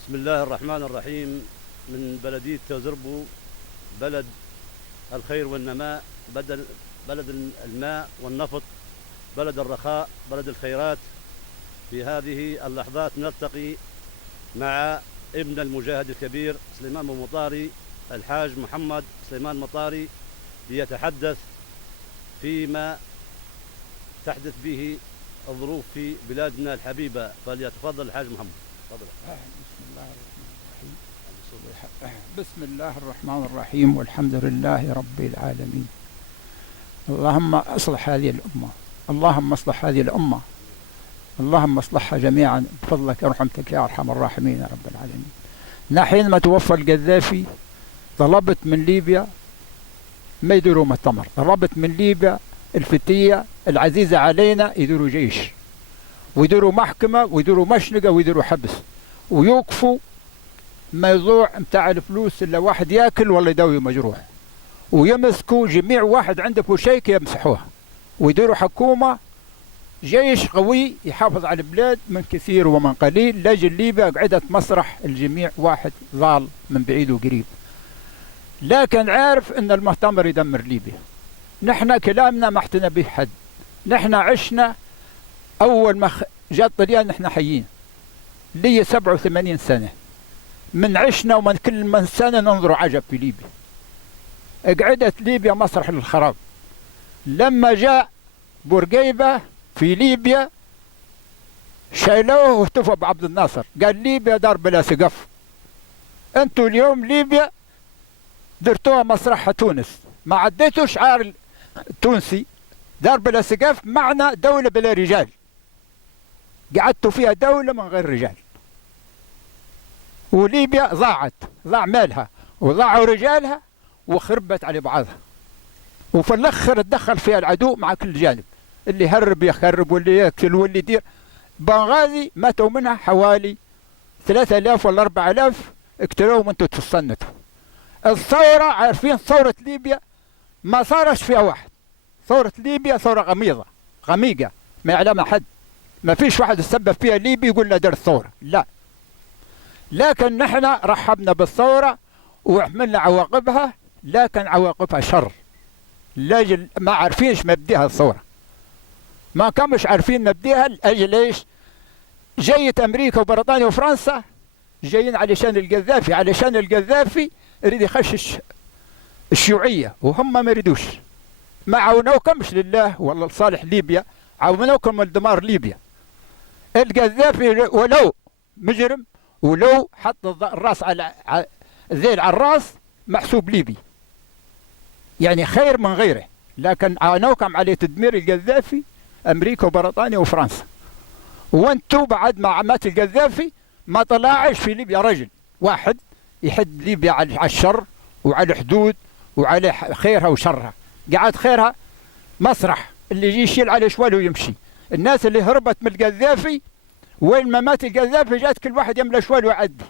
بسم الله الرحمن الرحيم. من بلدية تزربو، بلد الخير والنماء، بلد الماء والنفط، بلد الرخاء، بلد الخيرات. في هذه اللحظات نلتقي مع ابن المجاهد الكبير سليمان مطاري، الحاج محمد سليمان مطاري، ليتحدث فيما تحدث به الظروف في بلادنا الحبيبة. فليتفضل الحاج محمد. تفضل. بسم الله الرحمن الرحيم والحمد لله رب العالمين. اللهم اصلح هذه الأمة، اللهم اصلح هذه الأمة، اللهم اصلحها جميعا بفضلك ورحمتك يا أرحم الراحمين يا رب العالمين. حينما توفى القذافي طلبت من ليبيا ما يديروا مؤتمر، طلبت من ليبيا الفتية العزيزة علينا يديروا جيش ويديروا محكمة ويديروا مشنقة ويديروا حبس ويوقفوا موضوع متاع الفلوس إلا واحد ياكل ولا يداوي مجروح، ويمسكوا جميع واحد عنده فوشيك يمسحوها، ويديروا حكومة جيش قوي يحافظ على البلاد من كثير ومن قليل. لاجل ليبيا قعدت مسرح الجميع واحد ضال من بعيد وقريب، لكن عارف ان المؤتمر يدمر ليبيا. نحن كلامنا ما احتنا به حد، نحن عشنا اول ما جاء الطليان نحن حيين، لي 87 سنة من عشنا، ومن كل من سنة ننظر عجب في ليبيا. قعدت ليبيا مسرح للخراب. لما جاء بورقيبة في ليبيا شايلوه واهتفوا بعبد الناصر، قال ليبيا دار بلا سقف. انتوا اليوم ليبيا درتوها مسرحها تونس، ما عديتوا شعار التونسي دار بلا سقف، معنى دولة بلا رجال. قعدتوا فيها دولة من غير رجال، وليبيا ضاع مالها وضاعوا رجالها وخربت على بعضها، وفي الاخر تدخل فيها العدو مع كل جانب، اللي يهرب يخرب واللي يقتل واللي يدير. بنغازي ماتوا منها حوالي 3000 ولا 4000 اقتلوهم انتوا تصنتوا. الثورة عارفين ثورة ليبيا ما صارش فيها واحد، ثورة ليبيا ثورة غميقة ما يعلمها حد، ما فيش واحد تسبب فيها ليبي يقول له دار الثورة، لا. لكن نحن رحبنا بالثورة وحملنا عواقبها، لكن عواقبها شر، لاجل ما عارفينش مبديها الثورة، ما كانوش عارفين مبديها. لاجل ايش؟ جاية امريكا وبريطانيا وفرنسا جايين علشان القذافي يريد يخشش الشيوعية، وهم ما يريدوش. ما عاونوكمش لله ولا لصالح ليبيا، عاونوكم لدمار ليبيا. القذافي ولو مجرم ولو حط الراس على الذيل على الراس محسوب ليبي، يعني خير من غيره، لكن عانوكم على تدمير القذافي امريكا وبريطانيا وفرنسا. وانتوا بعد ما مات القذافي ما طلعش في ليبيا رجل واحد يحد ليبيا على الشر وعلى الحدود وعلى خيرها وشرها. قعد خيرها مسرح اللي يجي يشيل على شواله ويمشي. الناس اللي هربت من القذافي وين ما مات القذافي جات كل واحد يملى شواله ويعدي،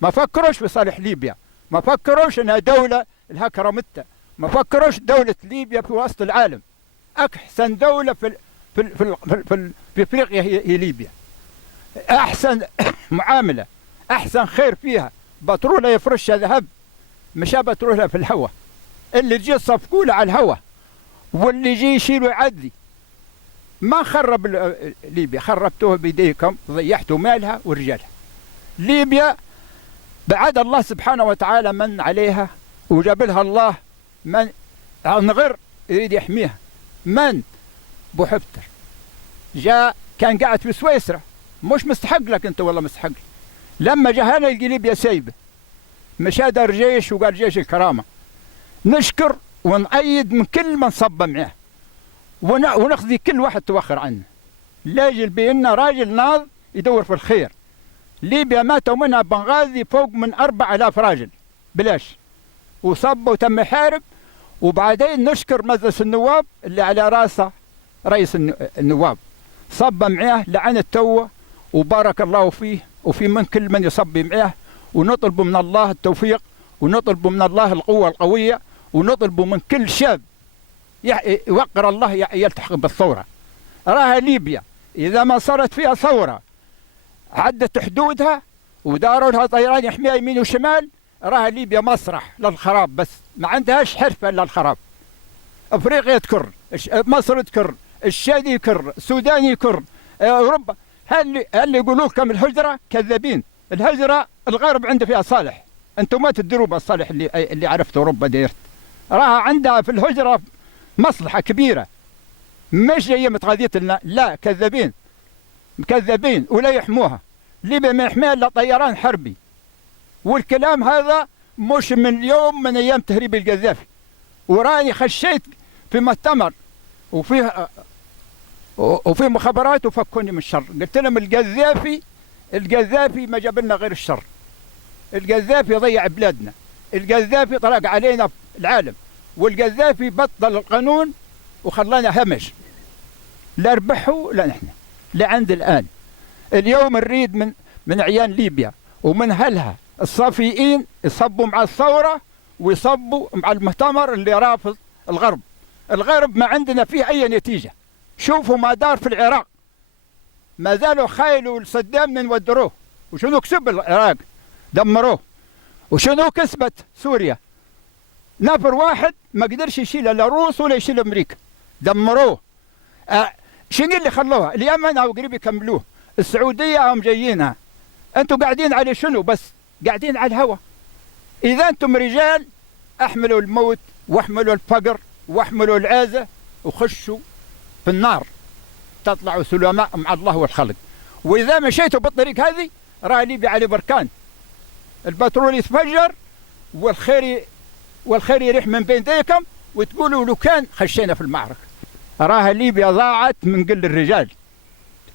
ما فكروش بصالح ليبيا، ما فكروش انها دولة لها كرامتها، ما فكروش دولة ليبيا في وسط العالم. احسن دولة في افريقيا هي ليبيا، احسن معاملة، احسن خير فيها. بترولها يفرشها ذهب، مش بترولها في الهواء، اللي يجي صفقوله على الهواء واللي يجي يشيله يعدي. ما خرب ليبيا، خربتوها بيديكم، ضيعتوا مالها ورجالها. ليبيا بعد الله سبحانه وتعالى من عليها وجاب لها الله من غير يريد يحميها. من بوحفتر جاء كان قاعد في سويسرا، مش مستحق لك انت والله مستحق. لما جاء هنا يلقي ليبيا سايبه، مشى دار جيش وقال جيش الكرامه. نشكر ونأيد من كل من صب معاه، ونخذي كل واحد توخر عنه، لاجل بأنه راجل ناض يدور في الخير. ليبيا ماتوا منها بنغازي فوق من 4000 راجل بلاش، وصبوا وتم يحارب. وبعدين نشكر مجلس النواب اللي على راسه رئيس النواب، صب معاه لعن التوه وبارك الله فيه وفي من كل من يصب معاه. ونطلب من الله التوفيق، ونطلب من الله القوة القوية، ونطلب من كل شاب يوقر الله يلتحق بالثورة. راها ليبيا إذا ما صارت فيها ثورة عدت حدودها وداروا لها طيران يحميها يمين وشمال. راها ليبيا مسرح للخراب، بس ما عندهاش حرفة إلا الخراب. أفريقيا تكر، مصر تكر، الشادي يكر، السودان يكر، أوروبا. هل يقولوا لكم الهجرة؟ كذابين. الهجرة الغرب عنده فيها صالح، أنتم ما تدروا بالصالح اللي عرفت أوروبا ديرت. راها عندها في الهجرة مصلحة كبيرة، مش جاية متغاذية لنا، لا، كذابين كذابين ولا يحموها. ليبيا ما يحميها إلا طيران حربي. والكلام هذا مش من اليوم، من أيام تهريب القذافي. وراني خشيت في مؤتمر وفي مخابرات وفكوني من الشر. قلت لهم القذافي ما جاب لنا غير الشر. القذافي ضيع بلادنا، القذافي طلق علينا العالم، والقذافي بطل القانون وخلانا همش. لا ربحوا لا نحن لعند الآن. اليوم نريد من عيان ليبيا ومن أهلها الصافيين يصبوا مع الثورة ويصبوا مع المؤتمر اللي رافض الغرب. الغرب ما عندنا فيه أي نتيجة. شوفوا ما دار في العراق، ما زالوا خايلوا لصدام من ودروه. وشنو كسب العراق؟ دمروه. وشنو كسبت سوريا؟ نفر واحد ما قدرش يشيل لا روس ولا يشيل أمريكا، دمروه. شنو اللي خلوها؟ اليمن أو قريب يكملوه، السعودية هم جايينها. أنتم قاعدين على شنو؟ بس قاعدين على الهوى. إذا أنتم رجال احملوا الموت واحملوا الفقر واحملوا العازة وخشوا في النار، تطلعوا سلماء مع الله والخلق. وإذا مشيتوا بالطريق هذه راه ليبيا على بركان، البترول يتفجر والخير يريح من بين يديكم، وتقولوا لو كان خشينا في المعركة. راها ليبيا ضاعت من قل الرجال.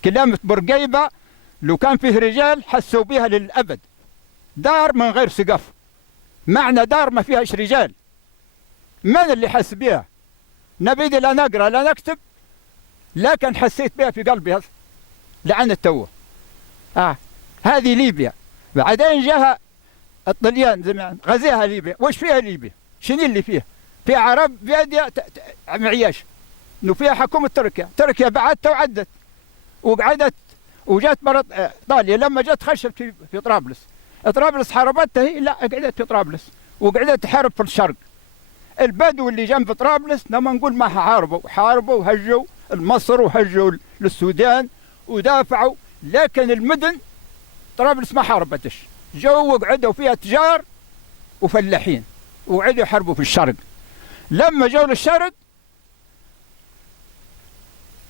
كلامة برقيبة لو كان فيه رجال حسوا بها للأبد. دار من غير سقف، معنى دار ما فيهاش رجال. من اللي حس بها؟ نبيدي لا نقرأ لا نكتب، لكن حسيت بها في قلبي لعن التوه. هذه ليبيا. بعدين جاها الطليان زمان غزاها ليبيا. وش فيها ليبيا؟ شنو اللي فيها؟ فيها عرب بادية معياش، انه فيها حكومة تركيا بعدت وعدت وقعدت وجات ايطاليا لما جت خشت في طرابلس حاربتها هي، لا قعدت في طرابلس وقعدت تحارب في الشرق. البدو اللي جنب طرابلس لما نقول ما حاربوا وهجوا مصر وهجوا للسودان ودافعوا، لكن المدن طرابلس ما حاربتش، جو وقعدوا فيها تجار وفلاحين وقعدوا يحاربوا في الشرق. لما جو للشرق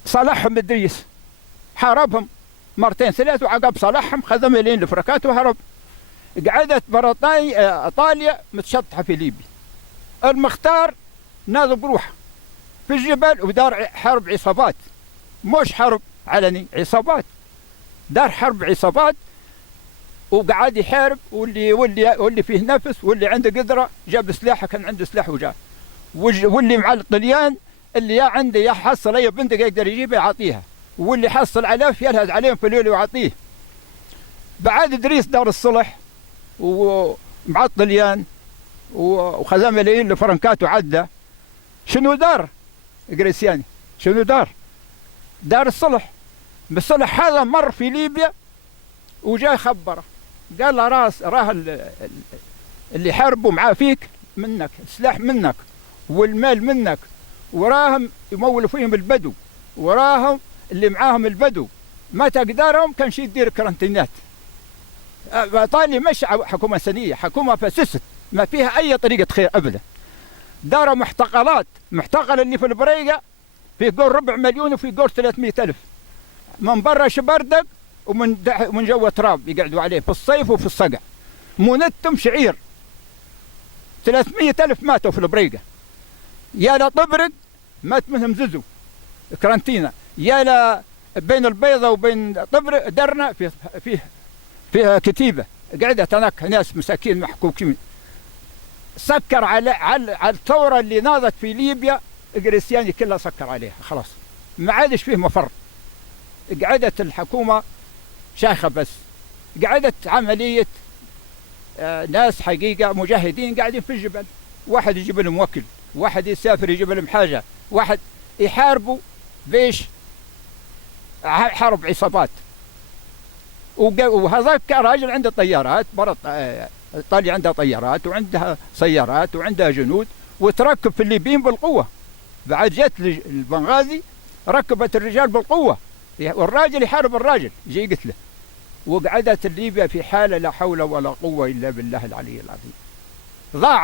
صالحهم إدريس حاربهم مرتين ثلاث، وعقب صالحهم خذهم لين الفركات وهرب. قعدت ايطاليا متشطحه في ليبيا. المختار ناض بروحه في الجبل ودار حرب عصابات، مش حرب علني، عصابات. دار حرب عصابات وقعد يحارب، واللي فيه نفس واللي عنده قدره جاب سلاحه، كان عنده سلاح وجاب، واللي مع الطليان اللي يا عنده يا حصل اي بندق يقدر يجيبها يعطيها، واللي حصل علاف يلهد عليهم في الليل ويعطيه. بعد ادريس دار الصلح ومع الطليان وخذا ملايين لفرنكات وعدى. شنو دار قريسياني؟ شنو دار الصلح. بالصلح هذا مر في ليبيا وجاء خبره قال له راه اللي حاربوا معاه فيك منك، السلاح منك والمال منك، وراهم يمولوا فيهم البدو، وراهم اللي معاهم البدو ما تقدرهم كان شي يدير كرنتينات. ايطاليا مش حكومه سنيه، حكومه فاسست ما فيها اي طريقه خير ابدا. داروا محتقل اللي في البريقه في قول 4,000,000 وفي قول 300,000 من برا شبردق ومن جوا تراب يقعدوا عليه في الصيف وفي الصقع. منتم شعير 300,000 ماتوا في البريقه. يا لا طبرق مات منهم ززو كرنتينا، يا لا بين البيضه وبين طبرق درنا فيها كتيبه قعدت هناك ناس مساكين محكوكين. سكر على الثوره اللي ناضت في ليبيا، القريسياني كلها سكر عليها خلاص، ما عادش فيه مفر. قعدت الحكومه شايخه، بس قعدت عمليه ناس حقيقه مجاهدين قاعدين في الجبل، واحد يجيب لهم وكل، واحد يسافر يجيب لهم حاجه، واحد يحاربوا بيش حرب عصابات. وهذاك راجل عنده طيارات برا، ايطاليا عندها طيارات وعندها سيارات وعندها جنود، وتركب في الليبيين بالقوه. بعد جت البنغازي ركبت الرجال بالقوه، والراجل يحارب الراجل، جي قتله. وقعدت ليبيا في حاله لا حول ولا قوه الا بالله العلي العظيم. ضاعت.